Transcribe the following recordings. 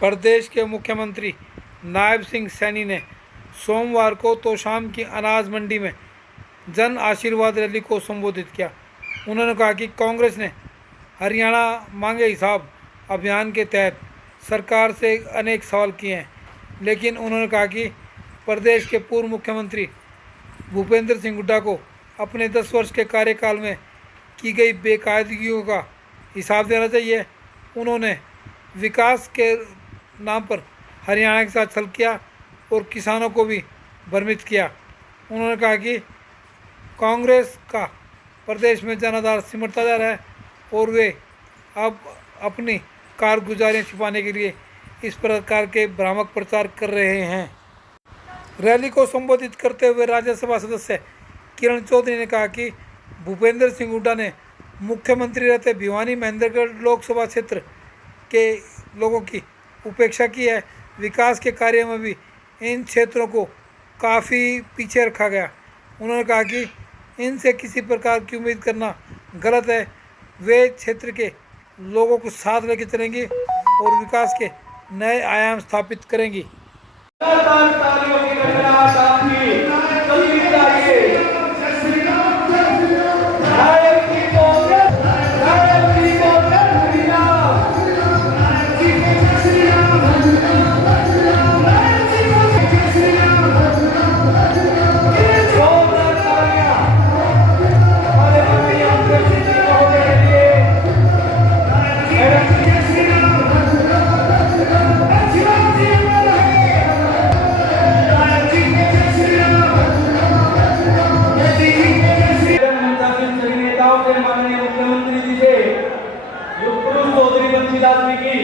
प्रदेश के मुख्यमंत्री नायब सिंह सैनी ने सोमवार को तोशाम की अनाज मंडी में जन आशीर्वाद रैली को संबोधित किया। उन्होंने कहा कि कांग्रेस ने हरियाणा मांगे हिसाब अभियान के तहत सरकार से अनेक सवाल किए हैं, लेकिन उन्होंने कहा कि प्रदेश के पूर्व मुख्यमंत्री भूपेंद्र सिंह हुड्डा को अपने 10 वर्ष के कार्यकाल में की गई बेकायदगियों का हिसाब देना चाहिए। उन्होंने विकास के नाम पर हरियाणा के साथ छल किया और किसानों को भी भ्रमित किया। उन्होंने कहा कि कांग्रेस का प्रदेश में जनाधार सिमटता जा रहा है और वे अब अपनी कारगुजारियाँ छिपाने के लिए इस प्रकार के भ्रामक प्रचार कर रहे हैं। रैली को संबोधित करते हुए राज्यसभा सदस्य किरण चौधरी ने कहा कि भूपेंद्र सिंह हुड्डा ने मुख्यमंत्री रहते भिवानी महेंद्रगढ़ लोकसभा क्षेत्र के लोगों की उपेक्षा की है। विकास के कार्य में भी इन क्षेत्रों को काफ़ी पीछे रखा गया। उन्होंने कहा कि इनसे किसी प्रकार की उम्मीद करना गलत है। वे क्षेत्र के लोगों को साथ लेकर चलेंगी और विकास के नए आयाम स्थापित करेंगी। माननीय मुख्यमंत्री जी से चौधरी बंशीलाल जी की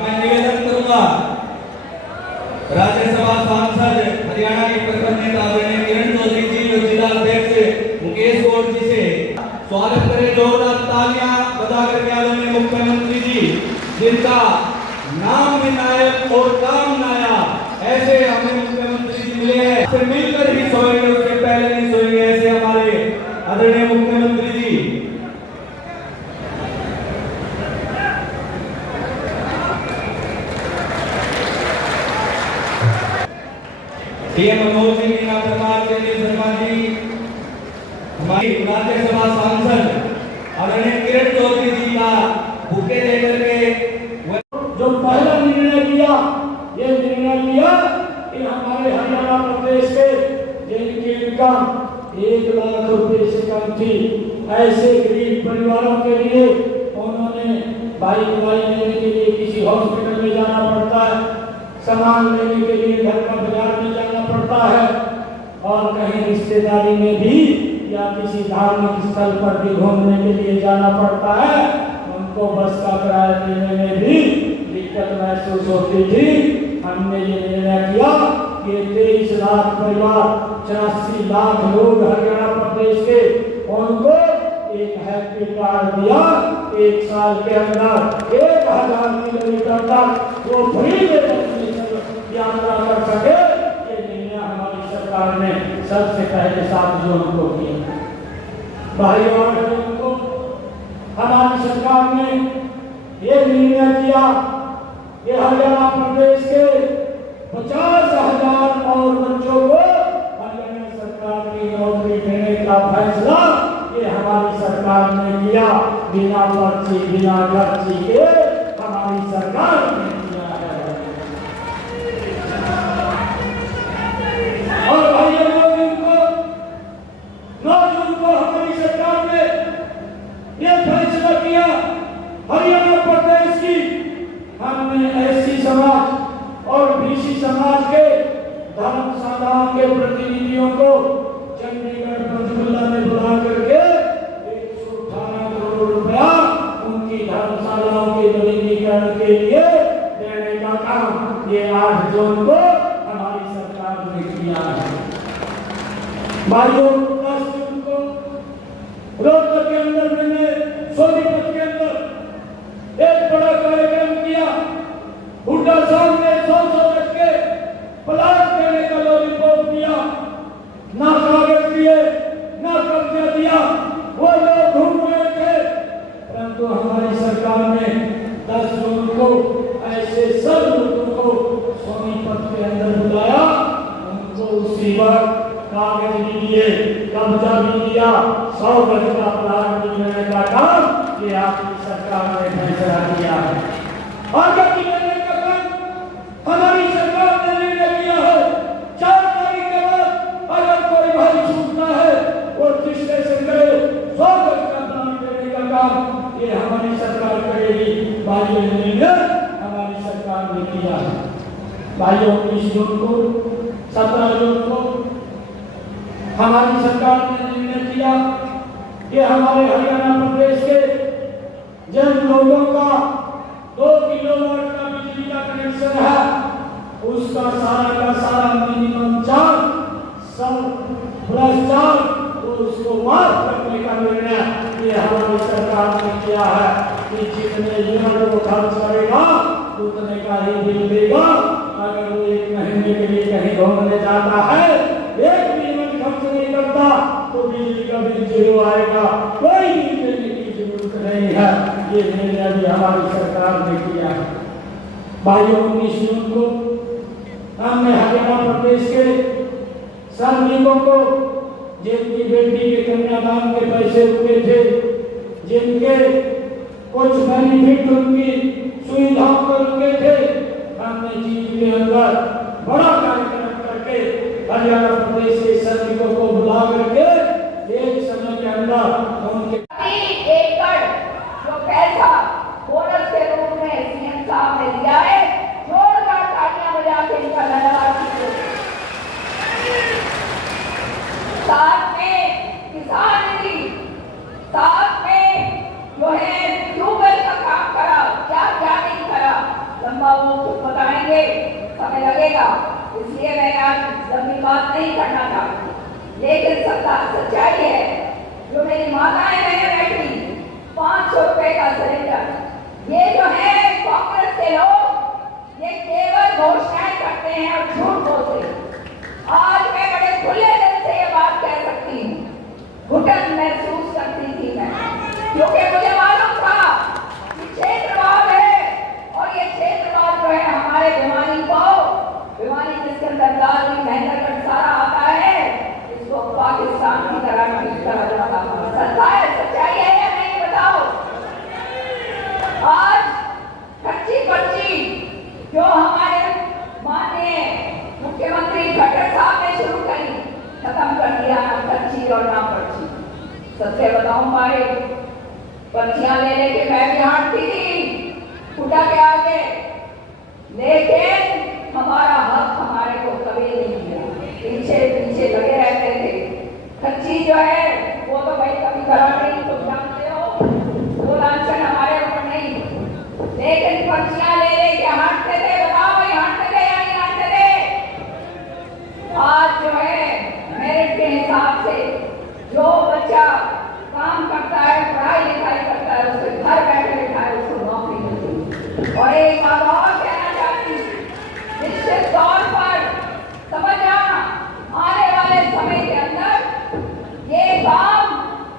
मैं निवेदन करूंगा राज्यसभा सांसद हरियाणा के प्रतिनिधि आदरणीय किरण चौधरी जी और जिला अध्यक्ष मुकेश गौड़ जी से स्वागत करें। जोरदार तालियां बजा करके आदरणीय मुख्यमंत्री जी, जिनका नाम भी नायक और काम नाया, ऐसे हमें मुख्यमंत्री जी मिले हैं। से मिलकर ही सोएंगे, उसके पहले नहीं सोएंगे, ऐसे हमारे आदरणीय मुख्यमंत्री जी। सीएम मनोज सिंह मीना परमार के लिए शर्मा जी, हमारी राज्यसभा सांसद आदरणीय किरण चौधरी जी का बुके देकर के जो पहला निर्णय किया, ये निर्णय लिया कि हमारे हरियाणा प्रदेश के जिनकी इनकम 1 लाख रुपए से कम थी, ऐसे गरीब परिवारों के लिए उन्होंने भाई लेने के लिए किसी हॉस्पिटल में जाना पड़ता है, सामान लेने के लिए घर का बाजार में जाना पड़ता है, और कहीं रिश्तेदारी में भी या किसी धार्मिक स्थल पर भी घूमने के लिए जाना पड़ता है, उनको बस का किराया देने में भी दिक्कत महसूस होती थी। हमने ये निर्णय किया कि 23 लाख परिवार, 84 लाख लोग हरियाणा प्रदेश के, उनको एक हैप्पी कार्ड दिया। 1 साल के अंदर 1000 किलोमीटर तक वो फ्री में यात्रा कर सके। ये निर्णय हमारी सरकार ने सबसे पहले 7 जून को किया। भाइयों और बहनों, हमारी सरकार ने ये निर्णय किया कि हरियाणा प्रदेश के 50,000 और बच्चों को हरियाणा सरकार की नौकरी देने का फैसला ये हमारी सरकार ने किया। बिना पर्ची बिना खर्ची के हमारी सरकार ने किया है। और भाइयों को 9 जून को हमारी सरकार ने ये फैसला किया, हरियाणा प्रदेश की हमने एससी समाज और बीसी समाज के धर्मशालाओं के प्रतिनिधियों को चंडीगढ़ पंचकुला में बुला करके 118 करोड़ रुपया उनकी धर्मशालाओं के नवीनीकरण के लिए देने का काम ये 8 जून को हमारी सरकार ने किया है। भाइयों, 10 जून को रोहतक के अंदर मैंने सोनीपत के अंदर एक बड़ा कार्यक्रम किया। ये आपकी सरकार ने फैसला किया है। आजादी मिलने का काम हमारी सरकार ने निर्णय किया है। 4 तारीख के बाद अगर कोई भाई छूटता है और किसने से करे 100 गज का दान देने का काम ये हमारी सरकार करेगी। भाइयों ने निर्णय हमारी सरकार ने किया है। भाइयों 19 जून को 17 जून को हमारी सरकार ने निर्णय किया कि हमारे हरियाणा प्रदेश के जिन लोगों का 2 किलोवाट का बिजली का कनेक्शन है उसका सारा का सारा मिनिमम चार्ज 100+4 तो उसको माफ करने का निर्णय ये हमारी सरकार ने किया है कि जितने यूनिट वो खर्च करेगा उतने का ही बिल देगा। अगर वो 1 महीने के लिए कहीं घूमने जाता है 1 मिनट खर्च नहीं करता तो बिजली का बिल 0 आएगा। कोई बिल देने की जरूरत नहीं है। ये निर्णय भी हमारी सरकार ने किया है। भाइयों 19 जून को हमने हरियाणा प्रदेश के श्रमिकों को जिनकी बेटी के कन्यादान के पैसे रुके थे, जिनके कुछ बेनिफिट उनकी सुविधाओं पर रुके थे, हमने चीज के अंदर बड़ा कार्यक्रम करके हरियाणा प्रदेश के श्रमिकों को बुला करके एक समय के अंदर उनके 3 एकड़ जो पैसा बोनस के रूप में सीएम साहब ने दिया है, जोरदार तालियां बजा के इनका धन्यवाद कीजिए। साथ में किसान निधि, साथ में जो है ट्यूबवेल का काम करा, क्या क्या नहीं करा, लंबा वो कुछ बताएंगे, समय लगेगा, इसलिए मैं आज लंबी बात नहीं करना चाहती। लेकिन सच्चाई है, जो मेरी माताएं बहनें बैठी 500 रुपए का सिलेंडर, ये जो है कांग्रेस के लोग ये केवल घोषणाएं करते हैं और झूठ बोलते हैं। आज मैं बड़े खुले दिल से ये बात कह सकती हूँ, घुटन महसूस करती थी मैं, क्योंकि मुझे मालूम था कि क्षेत्रवाद है और ये क्षेत्रवाद जो है हमारे भिवानी जिसके अंदर दाल महेंद्रगढ़ सारा आता है, इसको पाकिस्तान की तरह ट्रीट करा जाता है। सच्चाई है या नहीं बताओ। आज कच्ची पर्ची जो हमारे माननीय मुख्यमंत्री खट्टर साहब ने शुरू करी, खत्म कर दिया ना कच्ची और ना पर्ची। सत्य बताऊं भाई, पर्चियां लेने के मैं भी हारती थी खुदा के आगे, लेकिन हमारा हक हमारे को कभी नहीं मिला, पीछे पीछे लगे रहते थे। कच्ची जो है वो तो भाई कभी करा नहीं, तो जानते हो वो लांछन हमारे ऊपर नहीं, लेकिन पर्चियां ले लेके हारते थे। बताओ भाई हारते थे या नहीं हारते थे? आज जो है मेरिट के हिसाब से जो बच्चा काम करता है, पढ़ाई लिखाई करता है, उसके घर बैठे बैठाए उसको नौकरी मिलती। और एक बात और कहना चाहती हूँ, निश्चित तौर पर समझना, आने वाले समय के अंदर ये काम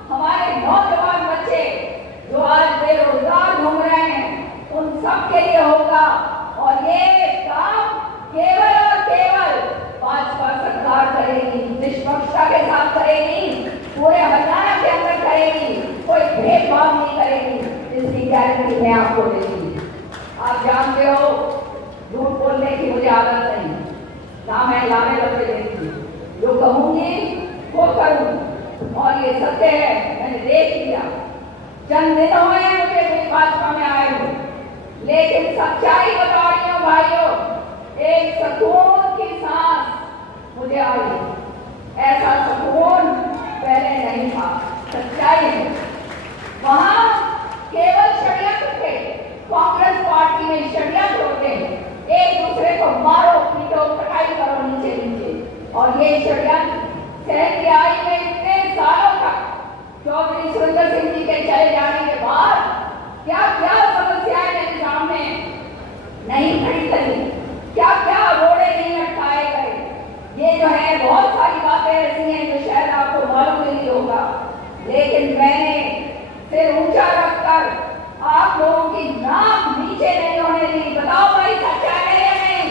हमारे नौजवान बच्चे जो आज बेरोजगार घूम रहे हैं उन सब के लिए होगा। और ये काम केवल और केवल भाजपा सरकार करेगी, निष्पक्षता के साथ करेगी, पूरे हरियाणा के अंदर करेगी, कोई भेदभाव नहीं करेगी, इसकी गारंटी मैं आपको देती। आप जानते हो झूठ बोलने की मुझे आदत नहीं, ना मैं लाने लगे देती, जो कहूंगी वो करूं, और ये सत्य है, मैंने देख लिया। चंद दिन हुए मुझे भाजपा में आए हो, लेकिन सच्चाई बता रही हूँ भाइयों, एक सुकून की सांस मुझे आई, ऐसा सुकून पहले नहीं था। सच्चाई है, वहां केवल षड्यंत्र थे, कांग्रेस पार्टी में षड्यंत्र होते हैं, एक दूसरे को मारो पीटो कटाई करो नीचे नीचे, और ये षड्यंत्र सहरियाई में इतने सालों तक चौधरी सुरेंद्र सिंह जी के चले जाने के बाद क्या क्या समस्याएं मेरे सामने नहीं खड़ी करी, क्या क्या रोड़े नहीं अटकाए गए। ये जो है बहुत सारी बातें ऐसी हैं जो शायद आपको मालूम नहीं होगा, लेकिन मैंने सिर ऊंचा रखकर आप लोगों की नाक नीचे नहीं होने दी। बताओ भाई सच्चाई है या नहीं?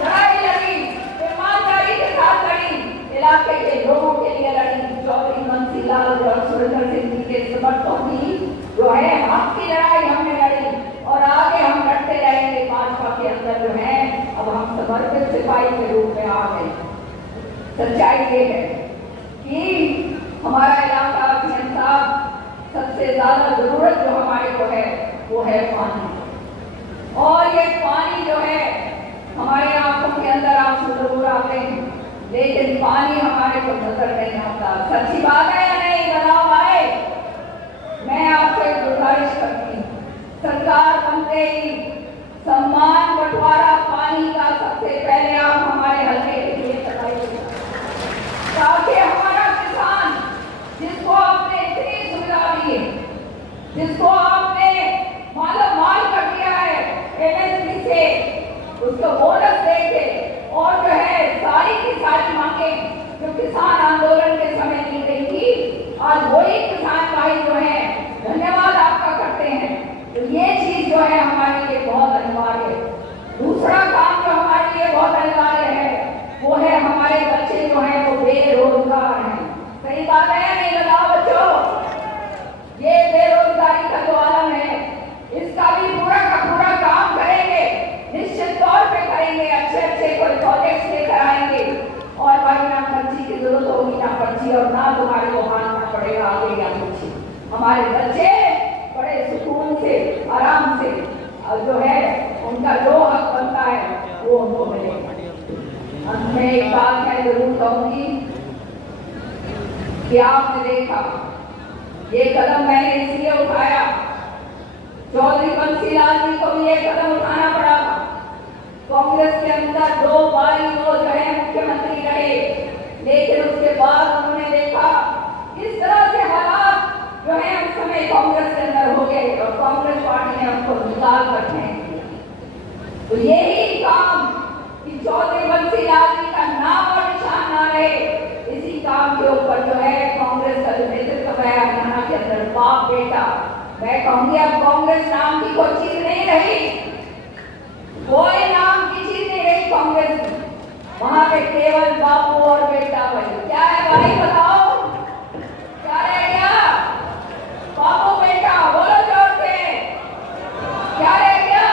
लड़ाई लड़ी, ईमानदारी के साथ लड़ी, इलाके के लोगों के लिए लड़ी। चौधरी बंसीलाल और सुरेंद्र सिंह जी के समर्थकों की सच्चाई ये है कि हमारा इलाका पीएम साहब सबसे ज्यादा जरूरत जो हमारे को है वो है पानी। और ये पानी जो है हमारे आंखों के अंदर आंसू जरूर आते हैं, लेकिन पानी हमारे को नजर नहीं आता। सच्ची बात है या नहीं, बताओ भाई। मैं आपसे गुजारिश करती हूँ, सरकार बनते ही सम्मान बंटवारा पानी का सबसे पहले आप हमारे हल्के के लिए कराइए, ताकि हमारा किसान जिसको आपने इतनी सुविधा दी है, जिसको आपने माला माल कर दिया है एमएसपी से, उसको बोनस देके और जो है सारी की सारी मांगे जो किसान आंदोलन के समय की गई थी, आज वही किसान भाई जो है धन्यवाद आपका करते हैं। तो ये चीज जो है हमारे लिए बहुत अनिवार्य है। दूसरा काम जो हमारे लिए बहुत अनिवार्य है वो है हमारे बच्चे जो हैं वो बेरोजगार हैं। सही बात है या नहीं, बताओ बच्चों। ये बेरोजगारी का जो आलम है इसका भी पूरा का पूरा काम करेंगे, निश्चित तौर पे करेंगे। अच्छे अच्छे कोई प्रोजेक्ट्स लेकर आएंगे और भाई ना पर्ची की जरूरत होगी, ना पर्ची, और ना तुम्हारे को मानना पड़ेगा आगे या पीछे। हमारे बच्चे बड़े सुकून से आराम से और जो है उनका जो हक बनता है वो उनको मिलेगा। अंत में एक बात मैं जरूर कहूंगी कि आपने देखा ये कदम मैंने इसलिए उठाया, चौधरी बंसीलाल जी को भी ये कदम उठाना पड़ा था। कांग्रेस के अंदर 2 बारी वो जो है मुख्यमंत्री रहे, लेकिन उसके बाद उन्होंने देखा इस तरह से हालात जो है उस समय कांग्रेस के अंदर हो गए और कांग्रेस पार्टी ने हमको निकाल कर फेंक दिया। तो यही काम कि चौधरी बंसीलाल जी का नाम और निशान ना रहे, इसी काम के ऊपर जो है कांग्रेस का जो नेतृत्व है हरियाणा के अंदर बाप बेटा, मैं कहूंगी अब कांग्रेस नाम की कोई चीज नहीं रही, कोई नाम की चीज नहीं रही कांग्रेस की। वहां पे केवल बापू और बेटा भाई। क्या है भाई बताओ, क्या रह गया? बापू बेटा बोलो जोर से, क्या रह गया?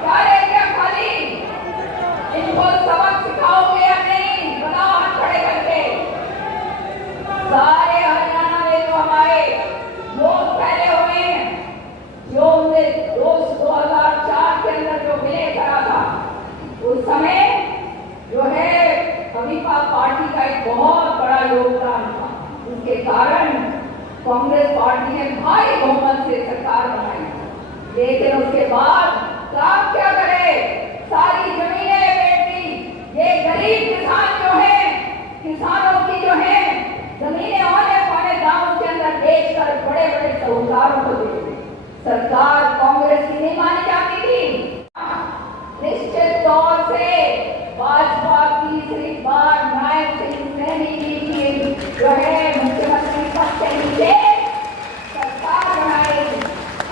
क्या रह गया? खाली इनको सबक सिखाओगे या नहीं? बताओ हाथ खड़े करके। सारे हरियाणा में जो हमारे लोग फैले हुए हैं, जो हमने 2004 के अंदर जो विलय करा था, उस समय जो है अभिपा पार्टी का एक बहुत बड़ा योगदान था। उसके कारण कांग्रेस पार्टी ने भारी बहुमत से सरकार बनाई, लेकिन उसके बाद काम क्या करे, सारी जमीनें बेच दी। ये गरीब किसान जो है, किसानों की जो है जमीनें औने पौने दामों के अंदर बेचकर बड़े बड़े साहूकारों को दे दी। सरकार कांग्रेस की नहीं मानी जाती थी। निश्चित तौर से भाजपा तीसरी बार नायब सिंह सैनी जी की जो है मुख्यमंत्री पद के नीचे सरकार बनाएगी।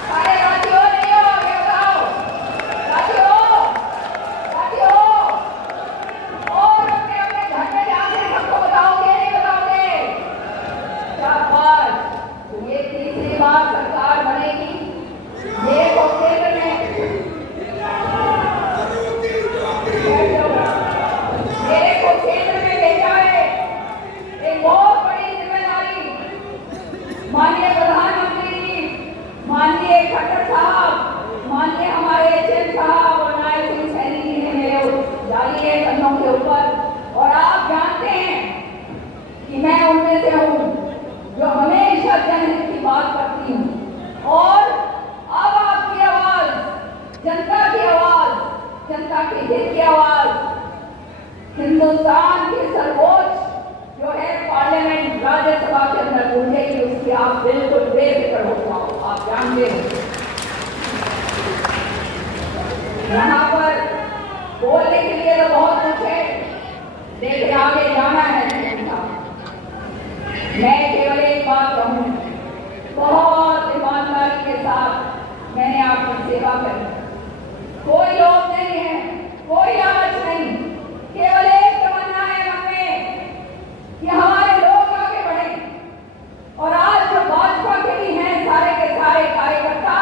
सारे राजी हो नहीं हो, क्या बताओ? राजी हो? राजी हो? और अपने अपने घर में जाके सबको बताओगे नहीं बताओगे? शाबाश। तो ये तीसरी बार सरकार बनेगी। ये को केंद्र में मेरे को केंद्र में भेजा है, एक बहुत बड़ी जिम्मेदारी। माननीय प्रधानमंत्री जी, माननीय खट्टर साहब, माननीय हमारे एचएम साहब और नायब सिंह सैनी जी ने मेरे डाली है कंधों के ऊपर। और आप जानते हैं कि मैं उनमें से हूँ जो हमेशा जनहित की बात करती हूँ। और अब आपकी आवाज, जनता की आवाज, जनता के हित की आवाज हिंदुस्तान की सर्वोच्च जो है पार्लियामेंट राज्यसभा के अंदर गूंजेगी, उसकी आप बिल्कुल बेफिक्र हो जाओ। आप जानते हैं यहाँ पर बोलने के लिए तो बहुत कुछ है, लेकिन आगे जाना है। मैं केवल एक बात कहूँ, बहुत ईमानदारी के साथ मैंने आपकी सेवा करी। कोई लोभ नहीं है, कोई लालच नहीं, केवल एक तमन्ना है मन में कि हमारे लोग आगे बढ़े। और आज जो भाजपा के भी हैं सारे के सारे कार्यकर्ता,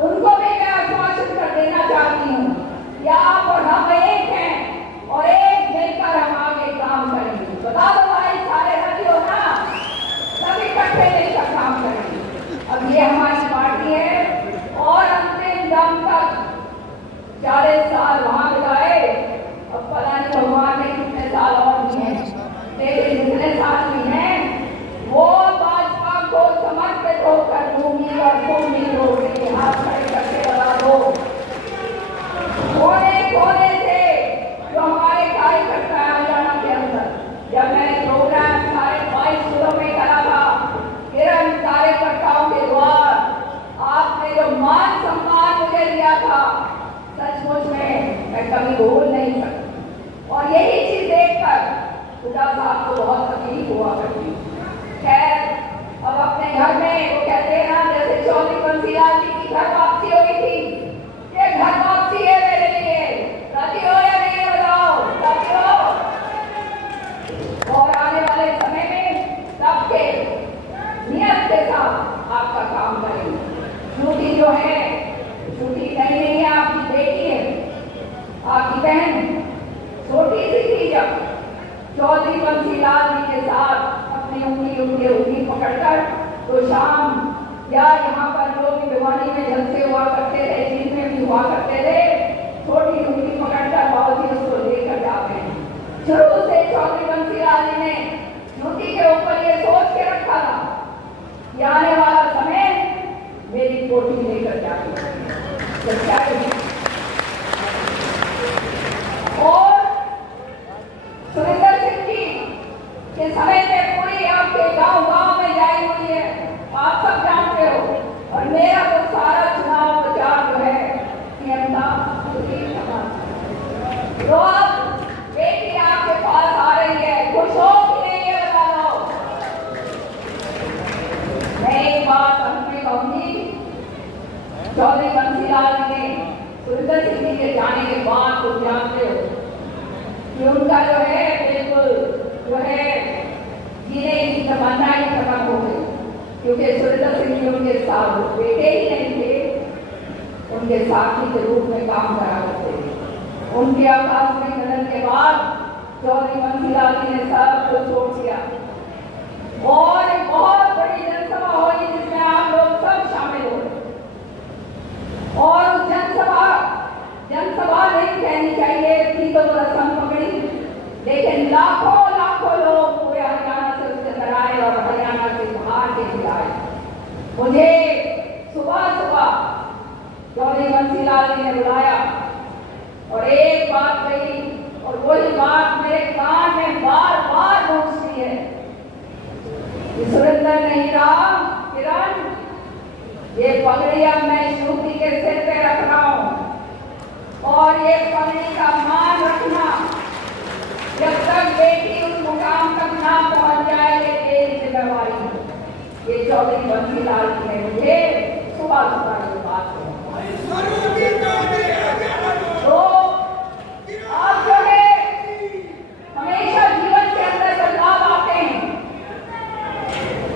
उनको भी मैं आश्वासन कर देना चाहती हूँ कि आप और हम एक हैं और एक मिलकर हम आगे काम करें। हमारी पार्टी है और अंतिम दम तक 40 साल वहां बिताए। अब पता नहीं भगवान ने कितने साल और दिए हैं, लेकिन जितने साल भी हैं वो भाजपा को समर्पित होकर भूमि और भूमि को हाथ खड़े करके बता दो। कोने कोने से जो हमारे कार्यकर्ता है हरियाणा के अंदर, जब मैंने प्रोग्राम सारे 22 जिलों में करा था, किरण कार्यकर्ताओं के द्वार आपने जो मान सम्मान मुझे दिया था, सचमुच में मैं कभी भूल नहीं सकती। और यही चीज देखकर खुदा साहब को बहुत तकलीफ हुआ करती। खैर, अब अपने घर में वो कहते हैं ना, जैसे चौधरी बंसीलाल जी की घर वापसी हुई थी, ये घर वापसी है मेरे लिए। राजी हो या नहीं, बताओ राजी हो? और आने वाले समय में सबके नियत के साथ आपका काम करेंगे। श्रुति जो है, श्रुति नहीं है, आपकी बेटी है, आपकी बहन छोटी सी थी जब चौधरी बंसीलाल जी के साथ अपनी उंगली पकड़कर तो शाम या यहाँ पर जो भी भिवानी में जलसे हुआ करते थे, चीन में भी हुआ करते थे, छोटी उंगली पकड़कर बाबूजी उसको लेकर जाते हैं। शुरू से चौधरी बंसीलाल जी ने श्रुति के ऊपर ये सोच के रखा था कि आने वाला समय मेरी पोटी लेकर जाएगी। और सुरेंद्र सिंह जी के समय में पूरी आपके गांव में जाई हुई है, आप सब जानते हो। और मेरा तो सारा चुनाव प्रचार जो है सीएम साहब तो अब बेटी आपके पास आ रही है, खुश हो कि नहीं ये बता दो। मैं एक बात अंत में कहूंगी, चौधरी बंसीलाल जी ने सुरेंद्र सिंह जी के जाने के बाद तो जानते हो कि उनका जो है बिल्कुल जो है जीने की तमन्ना ही खत्म हो गई, क्योंकि सुरेंद्र सिंह जी उनके साथ बेटे ही नहीं थे, उनके साथी के रूप में काम करा करते थे। उनके आकस्मिक निधन के बाद चौधरी बंसीलाल जी ने सब कुछ छोड़ दिया और एक बहुत बड़ी जनसभा हुई जिसमें आप लोग सब शामिल हो। और उस जनसभा नहीं कहनी चाहिए थी तो रस्म पकड़ी, लेकिन लाखों लोग पूरे हरियाणा से उसके अंदर आए और हरियाणा से बाहर के भी आए। मुझे सुबह चौधरी बंसीलाल जी ने बुलाया और एक बात कही, और वही बात मेरे कान में बार गूंजती है कि सुरेंद्र नहीं रहा किरण, ये पगड़ी अब मैं श्रुति के सिर पे रख रहा हूं और ये पगड़ी का मान रखना, जब तक बेटी उस मुकाम तक ना पहुंच जाए ये तेरी जिम्मेवारी है। ये चौधरी बंसीलाल जी ने मुझे सुबह ये बात तो आप जो है हमेशा जीवन के अंदर बदलाव आते हैं।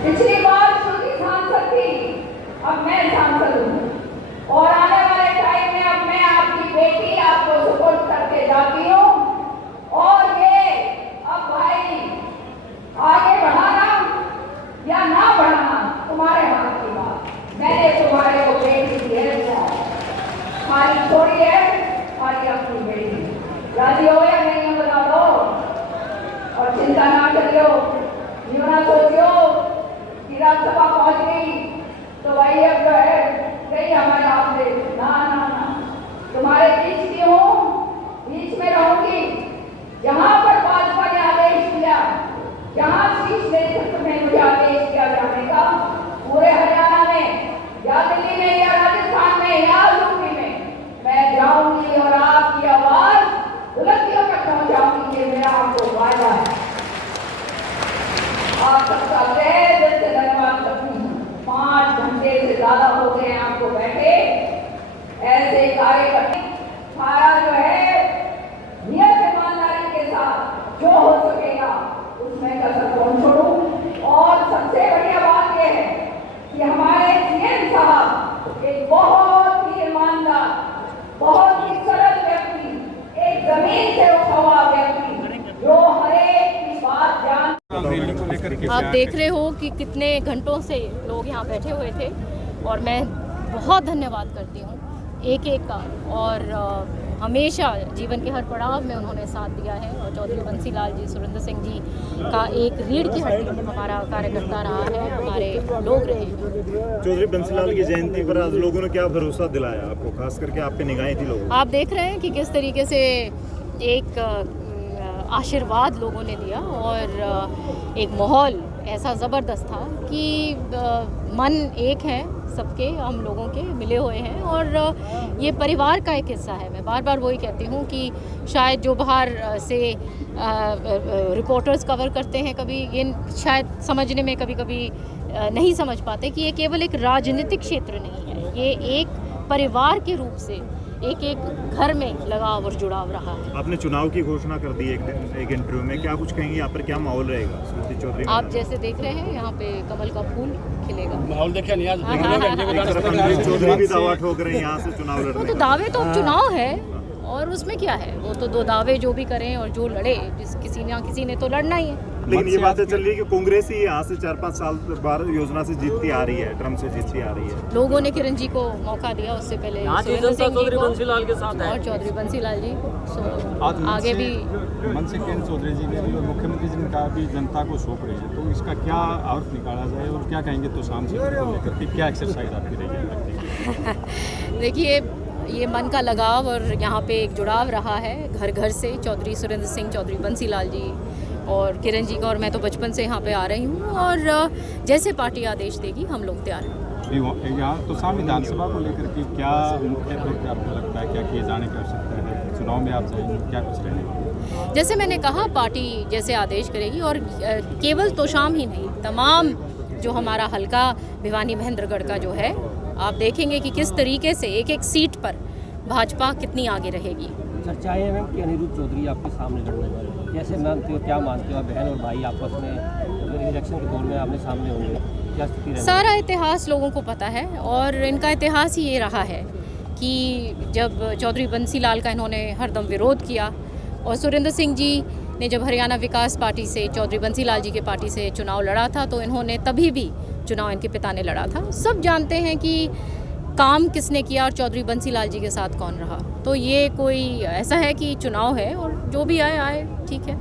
पिछली बार श्रुति सांसद थी, अब मैं सांसद हूँ और आने वाले टाइम में अब मैं आपकी बेटी आपको सपोर्ट करके जाती हूँ। और ये अब भाई आगे बढ़ाना या ना बढ़ाना तुम्हारे हाथ की बात। मैंने तुम्हारे को बेटी दी है, खाली थोड़ी है, खाली अपनी बेटी। राजी हो या नहीं बता दो। और चिंता ना करियो, यूं ना सोचियो कि राज्यसभा पहुंच गई तो भाई अब जो है गई हमारे हाथ से। ना, तुम्हारे बीच की हूँ, बीच में रहूंगी। जहां पर भाजपा ने आदेश दिया, जहां शीर्ष नेतृत्व में मुझे आदेश दिया जाने का, पूरे हरियाणा में या दिल्ली में या राजस्थान में या यूपी में मैं जाऊंगी और आपकी आवाज बुलंदियों तक पहुंचाऊंगी। ये मेरा आपको वादा है। आप सबका तहे दिल से धन्यवाद करती हूँ। 5 घंटे से ज्यादा हो गए हैं आपको बैठे, ऐसे कार्य करने हमारा जो है नियत ईमानदारी के साथ जो हो सकेगा उसमें कसर कौन छोड़ूं। और सबसे बढ़िया बात यह है कि हमारे सीएम साहब एक बहुत ही ईमानदार, बहुत ही सरल व्यक्ति, एक जमीन से उठा हुआ व्यक्ति जो हर एक की बात जान। आप देख रहे हो कि कितने घंटों से लोग यहाँ बैठे हुए थे और मैं बहुत धन्यवाद करती हूँ एक एक का। और हमेशा जीवन के हर पड़ाव में उन्होंने साथ दिया है। और चौधरी बंसी लाल जी, सुरेंद्र सिंह जी का एक रीढ़ की हड्डी हमारा कार्यकर्ता रहा है, हमारे लोग रहे हैं। चौधरी बंसीलाल की जयंती पर आज लोगों ने क्या भरोसा दिलाया आपको, खास करके आप पे निगाहें थी लोगों? आप देख रहे हैं कि किस तरीके से एक आशीर्वाद लोगों ने दिया और एक माहौल ऐसा ज़बरदस्त था कि मन एक है, सबके हम लोगों के मिले हुए हैं और ये परिवार का एक हिस्सा है। मैं बार बार वही कहती हूँ कि शायद जो बाहर से रिपोर्टर्स कवर करते हैं, कभी ये शायद समझने में कभी कभी नहीं समझ पाते कि ये केवल एक राजनीतिक क्षेत्र नहीं है, ये एक परिवार के रूप से एक एक घर में लगाव और जुड़ाव रहा है। आपने चुनाव की घोषणा कर दी एक इंटरव्यू में, क्या कुछ कहेंगे यहाँ पर, क्या माहौल रहेगा स्मृति चौधरी? आप जैसे देख रहे हैं यहाँ पे कमल का फूल खिलेगा। माहौल देखा नहीं आज? एक तरफ अनिल चौधरी भी दावा ठोक रहे हैं यहाँ से चुनाव वो लड़ने तो का। दावे तो चुनाव है और उसमें क्या है, वो तो दो दावे जो भी करें और जो लड़े, जिस किसी ने तो लड़ना ही है। लेकिन ये बातें चल रही है कि कांग्रेस ही यहाँ से 4-5 साल बाद योजना से जीतती आ रही है, ट्रम्प से जीतती आ रही है। लोगों ने किरण जी को मौका दिया, उससे पहले सुरेंद्र सिंह जी को बंसीलाल के साथ है और चौधरी बंसीलाल जी को। सो आगे भी मनसी किरण चौधरी जी ने भी और मुख्यमंत्री जी ने कहा भी जनता को सौंप रही है, तो इसका क्या अर्थ निकाला जाए और क्या कहेंगे तो शाम से लेकर के क्या एक्सरसाइज आपकी रहेगी? देखिए, ये मन का लगाव और यहाँ पे एक जुड़ाव रहा है घर घर से। चौधरी सुरेंद्र सिंह, चौधरी बंसीलाल जी और किरण जी का, और मैं तो बचपन से यहाँ पे आ रही हूँ और जैसे पार्टी आदेश देगी हम लोग तैयार हैं। यहाँ तो शाम विधानसभा को लेकर के क्या मुख्य रूप से आपको लगता है क्या किए जाने की आवश्यकता है? चुनाव में आप जाएंगे, क्या कुछ रहने वाला? जैसे मैंने कहा, पार्टी जैसे आदेश करेगी और केवल तोशाम ही नहीं, तमाम जो हमारा हल्का भिवानी महेंद्रगढ़ का जो है, आप देखेंगे कि किस तरीके से एक एक सीट पर भाजपा कितनी आगे रहेगी। चर्चाएं हैं मैम कि अनिरुद्ध चौधरी आपके सामने लड़ने वाले हैं, कैसे मानते हो, क्या मानते हो? बहन और भाई आपस में अगर इलेक्शन के दौर में आपने सामने होंगे, क्या स्थिति रहेगी? सारा इतिहास लोगों को पता है और इनका इतिहास ही ये रहा है कि जब चौधरी बंसीलाल का इन्होंने हरदम विरोध किया और सुरेंद्र सिंह जी ने जब हरियाणा विकास पार्टी से, चौधरी बंसीलाल जी के पार्टी से चुनाव लड़ा था, तो इन्होंने तभी भी चुनाव इनके पिता ने लड़ा था। सब जानते हैं कि काम किसने किया और चौधरी बंसीलाल जी के साथ कौन रहा। तो ये कोई ऐसा है कि चुनाव है और जो भी आए आए, ठीक है।